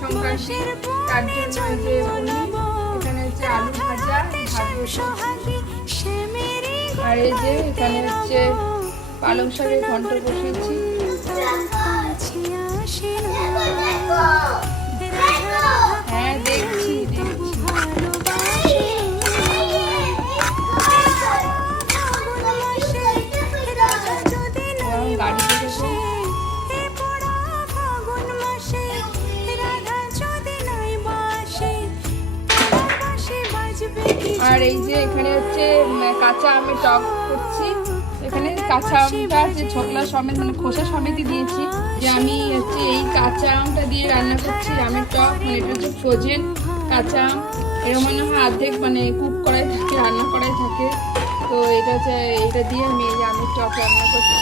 সংক্রান্তি, তার জন্য যে এখানে হচ্ছে আলু ভাজা, আর এই যে এখানে হচ্ছে পালং শাকের ঘন্ট বসিয়েছি। হ্যাঁ দেখছি গাড়ি দেখেছি। আর এই যে এখানে হচ্ছে কাঁচা আমের টক করছি। এখানে কাঁচা আমটা যে ছোকলা সমেত মানে খোসা সমেতই দিয়েছি, যে আমি হচ্ছে এই কাঁচা আমটা দিয়ে রান্না করছি আমের টক। মানে এটা হচ্ছে ফ্রোজেন কাঁচা আম, এর মনে হয় অর্ধেক মানে কুক করাই থাকে, রান্না করাই থাকে। তো এটা হচ্ছে এইটা দিয়ে আমি এই আমের টক রান্না করছি।